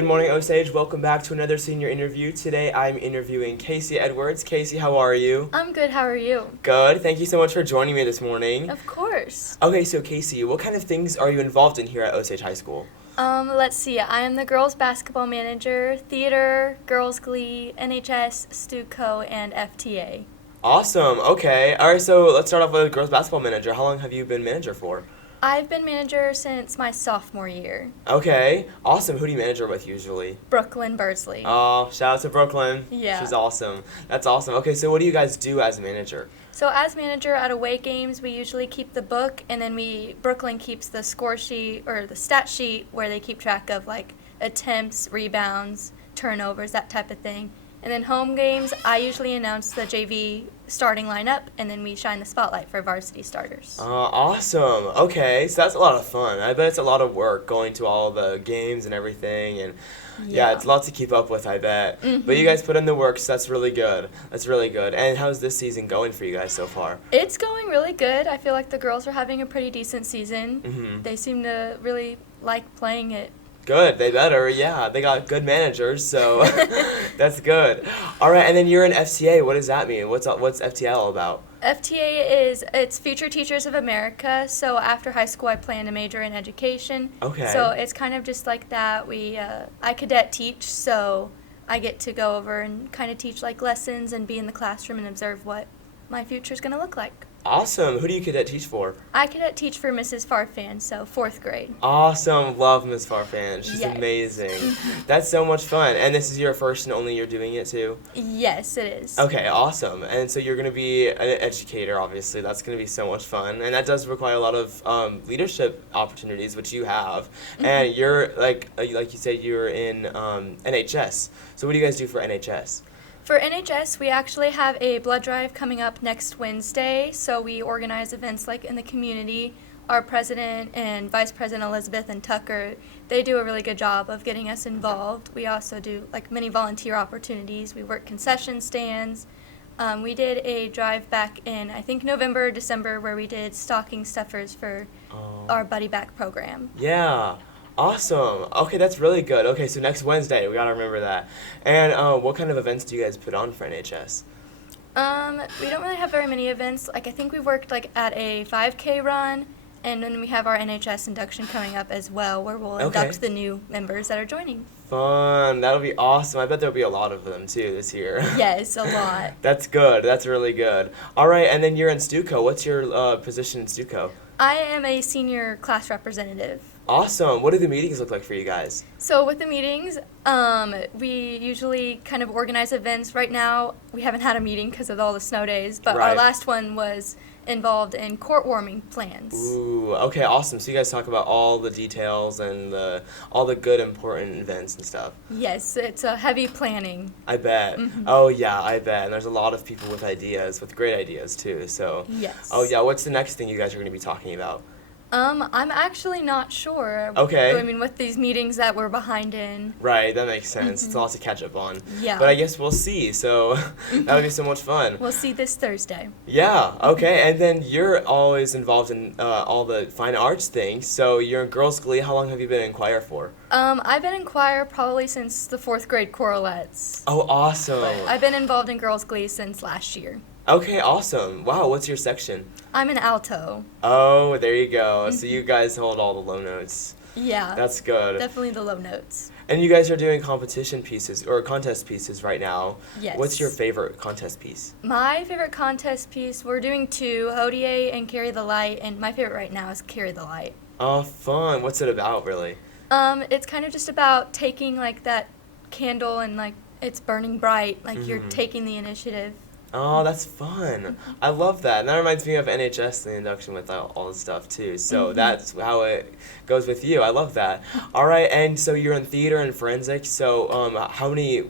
Good morning, Osage. Welcome back to another senior interview. Today I'm interviewing Kacie Edwards. Kacie, how are you? I'm good, how are you? Good. Thank you so much for joining me this morning. Of course. Okay, so Kacie, what kind of things are you involved in here at Osage High School? Let's see. I am the girls basketball manager, theater, girls glee, NHS, StuCo, and FTA. Awesome. Okay. All right, so let's start off with girls basketball manager. How long have you been manager for? I've been manager since my sophomore year. Okay. Awesome. Who do you manager with usually? Brooklyn Bursley. Oh, shout out to Brooklyn. Yeah. She's awesome. That's awesome. Okay, so what do you guys do as a manager? So as manager at away games, we usually keep the book, and then Brooklyn keeps the score sheet or the stat sheet where they keep track of like attempts, rebounds, turnovers, that type of thing. And then home games, I usually announce the JV starting lineup, and then we shine the spotlight for varsity starters. Awesome. Okay, so that's a lot of fun. I bet it's a lot of work going to all the games and everything, and yeah, it's a lot to keep up with, I bet. Mm-hmm. But you guys put in the work, so that's really good. That's really good. And how's this season going for you guys so far? It's going really good. I feel like the girls are having a pretty decent season. Mm-hmm. They seem to really like playing it. Good, they better, yeah. They got good managers, so that's good. All right, and then you're in FCA. What does that mean? What's FTA all about? It's Future Teachers of America. So after high school, I plan to major in education. Okay. So it's kind of just like that. I cadet teach, so I get to go over and kind of teach like lessons and be in the classroom and observe what my future is going to look like. Awesome. Who do you cadet teach for? I cadet teach for Mrs. Farfan, so 4th grade. Awesome. Love Ms. Farfan. She's Yes. amazing. That's so much fun. And this is your first and only year doing it too? Yes, it is. Okay, awesome. And so you're going to be an educator, obviously. That's going to be so much fun. And that does require a lot of leadership opportunities, which you have. Mm-hmm. And you're, like you said, you're in NHS. So what do you guys do for NHS? For NHS, we actually have a blood drive coming up next Wednesday, so we organize events like in the community. Our president and vice president Elizabeth and Tucker, they do a really good job of getting us involved. We also do like many volunteer opportunities. We work concession stands. We did a drive back in, I think, November or December, where we did stocking stuffers for our Buddy Back program. Yeah. Awesome. Okay, that's really good. Okay, so next Wednesday, we gotta remember that. And what kind of events do you guys put on for NHS? We don't really have very many events. Like I think we worked like at a 5K run, and then we have our NHS induction coming up as well, where we'll induct the new members that are joining. Fun. That'll be awesome. I bet there'll be a lot of them too this year. Yes, a lot. That's good. That's really good. All right, and then you're in StuCo. What's your position in StuCo? I am a senior class representative. Awesome. What do the meetings look like for you guys? So with the meetings, we usually kind of organize events. Right now, we haven't had a meeting because of all the snow days, but Right. our last one was involved in court warming plans. Ooh, okay, awesome. So you guys talk about all the details and all the good important events and stuff. Yes, it's a heavy planning. I bet. Mm-hmm. Oh yeah, I bet. And there's a lot of people with ideas, with great ideas too. So. Yes. Oh yeah, what's the next thing you guys are going to be talking about? I'm actually not sure. Okay. I mean, with these meetings that we're behind in. Right, that makes sense. It's a lot to catch up on. Yeah. But I guess we'll see. So that'll be so much fun. We'll see this Thursday. Yeah, okay. And then you're always involved in all the fine arts things. So you're in Girls Glee. How long have you been in choir for? I've been in choir probably since the 4th grade choralettes. Oh, awesome. But I've been involved in Girls Glee since last year. Okay, awesome. Wow, what's your section? I'm an alto. Oh, there you go. So you guys hold all the low notes. Yeah. That's good. Definitely the low notes. And you guys are doing competition pieces or contest pieces right now. Yes. What's your favorite contest piece? My favorite contest piece, we're doing 2, ODA and Carry the Light, and my favorite right now is Carry the Light. Oh, fun. What's it about, really? It's kind of just about taking like that candle and like it's burning bright, like you're taking the initiative. Oh, that's fun. I love that. And that reminds me of NHS, the induction with all the stuff, too. So that's how it goes with you. I love that. All right, and so you're in theater and forensics. So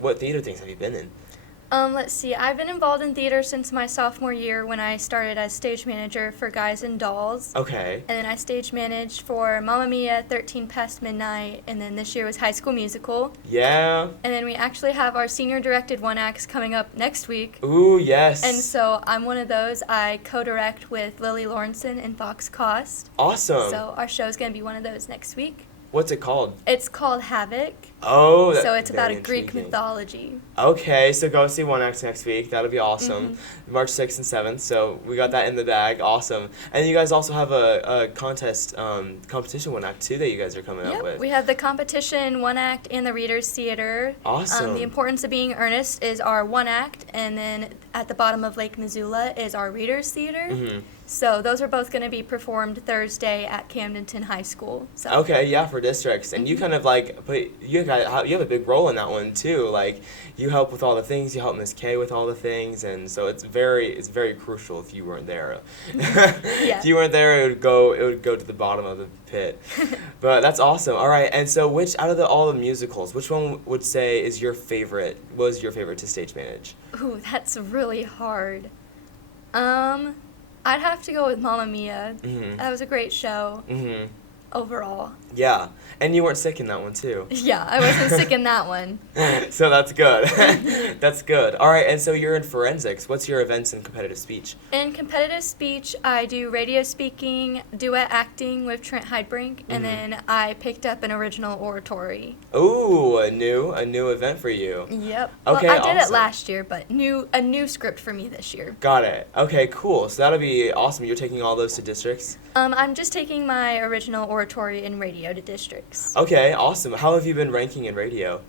what theater things have you been in? Let's see. I've been involved in theater since my sophomore year when I started as stage manager for Guys and Dolls. Okay. And then I stage managed for Mamma Mia, 13 Past Midnight, and then this year was High School Musical. Yeah. And then we actually have our senior directed one acts coming up next week. Ooh, yes. And so I'm one of those. I co-direct with Lily Lawrenson and Fox Cost. Awesome. So our show's going to be one of those next week. What's it called? It's called Havoc. Oh, So it's about very a Greek intriguing. mythology. Okay, so go see One Act next week. That'll be awesome. Mm-hmm. March 6th and 7th, so we got that in the bag. Awesome. And you guys also have a contest, competition One Act too that you guys are coming up Yep, with. we have the competition, one act, and the Reader's Theater. Awesome. The importance of being earnest is our one act, and then at the bottom of Lake Missoula is our Reader's Theater. Mm-hmm. So those are both going to be performed Thursday at Camdenton High School. So. Okay, yeah, for districts, and you kind of like, but you have a big role in that one too. Like, you help with all the things, you help Miss K with all the things, and so it's very crucial. If you weren't there, Yeah. if you weren't there, it would go to the bottom of the pit. But that's awesome. All right, and so which out of all the musicals, which one would say is your favorite? Was your favorite to stage manage? Ooh, that's really hard. I'd have to go with Mamma Mia. Mm-hmm. That was a great show Mm-hmm. overall. Yeah, and you weren't sick in that one too. Yeah, I wasn't sick in that one. So that's good. That's good. All right, and so you're in forensics. What's your events in competitive speech? In competitive speech, I do radio speaking, duet acting with Trent Heidbrink, and then I picked up an original oratory. Ooh, a new event for you. Yep. Okay, well, I did it awesome. last year, but a new script for me this year. Got it. Okay, cool. So that'll be awesome. You're taking all those to districts? I'm just taking my original oratory in radio to districts. Okay, awesome. How have you been ranking in radio?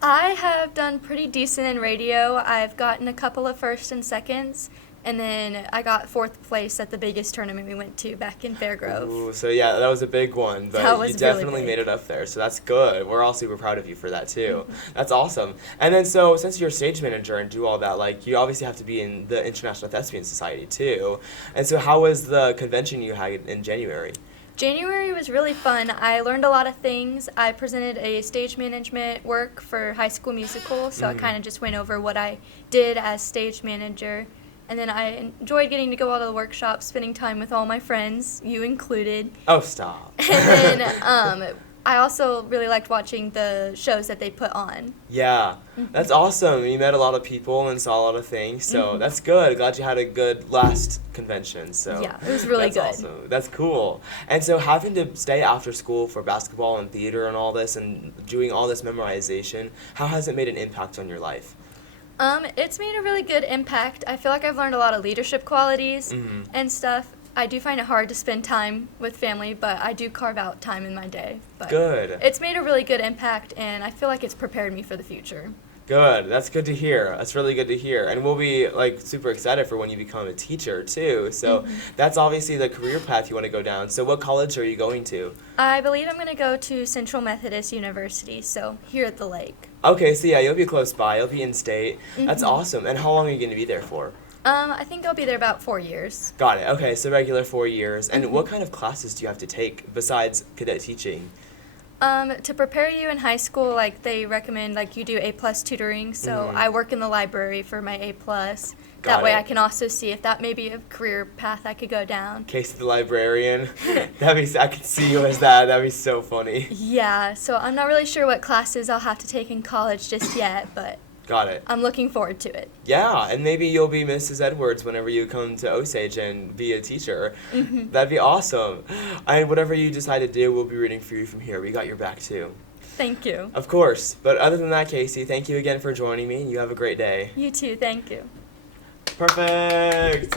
I have done pretty decent in radio. I've gotten a couple of first and seconds, and then I got 4th place at the biggest tournament we went to back in Fairgrove. Ooh, so yeah, that was a big one, but That was you really definitely big. made it up there. So that's good. We're all super proud of you for that too. That's awesome. And then so since you're a stage manager and do all that, like you obviously have to be in the International Thespian Society too. And so how was the convention you had in January? January was really fun. I learned a lot of things. I presented a stage management work for High School Musical, so I kind of just went over what I did as stage manager. And then I enjoyed getting to go out to the workshops, spending time with all my friends, you included. Oh, stop. And then I also really liked watching the shows that they put on. Yeah, that's awesome. You met a lot of people and saw a lot of things, so that's good. Glad you had a good last convention. So Yeah, it was really that's good. Awesome. That's cool. And so having to stay after school for basketball and theater and all this and doing all this memorization, how has it made an impact on your life? It's made a really good impact. I feel like I've learned a lot of leadership qualities Mhm. and stuff. I do find it hard to spend time with family, but I do carve out time in my day. But Good. It's made a really good impact, and I feel like it's prepared me for the future. Good. That's good to hear. That's really good to hear. And we'll be like super excited for when you become a teacher too. So that's obviously the career path you want to go down. So what college are you going to? I believe I'm going to go to Central Methodist University, so here at the lake. Okay, so yeah, you'll be close by. You'll be in state. That's awesome. And how long are you going to be there for? I think I'll be there about 4 years. Got it. Okay, so regular 4 years. And what kind of classes do you have to take besides cadet teaching? To prepare you in high school, like they recommend like you do A+ tutoring. So I work in the library for my A+. Got That way it. I can also see if that may be a career path I could go down. Kacie the librarian. I could see you as that. That'd be so funny. Yeah, so I'm not really sure what classes I'll have to take in college just yet, but Got it. I'm looking forward to it. Yeah, and maybe you'll be Mrs. Edwards whenever you come to Osage and be a teacher. That'd be awesome. And whatever you decide to do, we'll be rooting for you from here. We got your back too. Thank you. Of course. But other than that, Kacie, thank you again for joining me, and you have a great day. You too, thank you. Perfect.